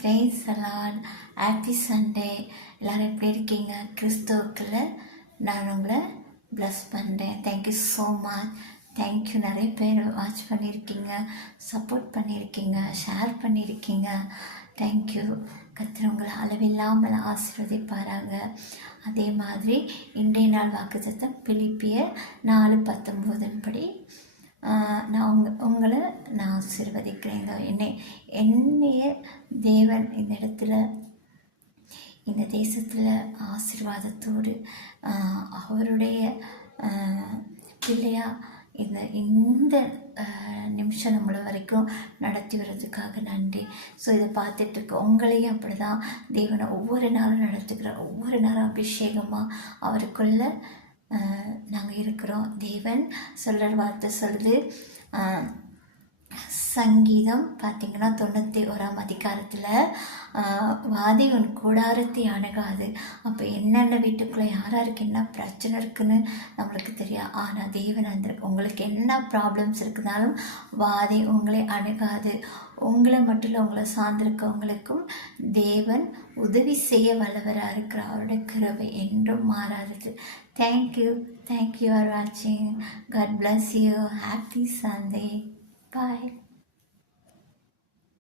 Price allot. Happy Sunday. எல்லோரும் எப்படி இருக்கீங்க? கிறிஸ்துவுக்குள்ள நான் உங்களை ப்ளஸ் பண்ணுறேன். Thank you so much. தேங்க்யூ. நிறைய பேர் வாட்ச் பண்ணியிருக்கீங்க, சப்போர்ட் பண்ணியிருக்கீங்க, ஷேர் பண்ணியிருக்கீங்க. தேங்க்யூ. கர்த்தர் உங்களை அளவில்லாமல் ஆசீர்வதிப்பாராங்க. அதே மாதிரி இன்றைய நாள் வாக்குத்தத்தம் பிலிப்பியர் 4:19 படி நான் உங்களை நான் ஆசீர்வதிக்கிறேங்க. என்னைய தேவன் இந்த இடத்துல இந்த தேசத்தில் ஆசீர்வாதத்தோடு அவருடைய பிள்ளையா இந்த நிமிஷம் நம்மளை வரைக்கும் நடத்தி வர்றதுக்காக நன்றி. ஸோ இதை பார்த்துட்டு இருக்க உங்களையும் அப்படி தான் தேவனை ஒவ்வொரு நாளும் நடத்துகிற ஒவ்வொரு நாளும் அபிஷேகமாக அவருக்குள்ள நாங்கள் இருக்கிறோம். தேவன் சொல்கிற வார்த்தை சொல்லுது. சங்கீதம் பார்த்திங்கன்னா 91 அதிகாரத்தில் வாதி உன் கூடாரத்தை அணுகாது. அப்போ என்னென்ன வீட்டுக்குள்ளே யாருக்கு என்ன பிரச்சனை இருக்குன்னு நம்மளுக்கு தெரியாது. ஆனால் தேவன் உங்களுக்கு என்ன ப்ராப்ளம்ஸ் இருக்குனாலும் வாதி உங்களை அணுகாது. உங்களை மட்டும் இல்லை, உங்களை சார்ந்திருக்கவங்களுக்கும் தேவன் உதவி செய்ய வல்லவராக இருக்கிற அவருடைய கிருபை என்றும் மாறாதது. தேங்க்யூ ஃபார் வாட்சிங். God bless you. Happy Sunday. Bye.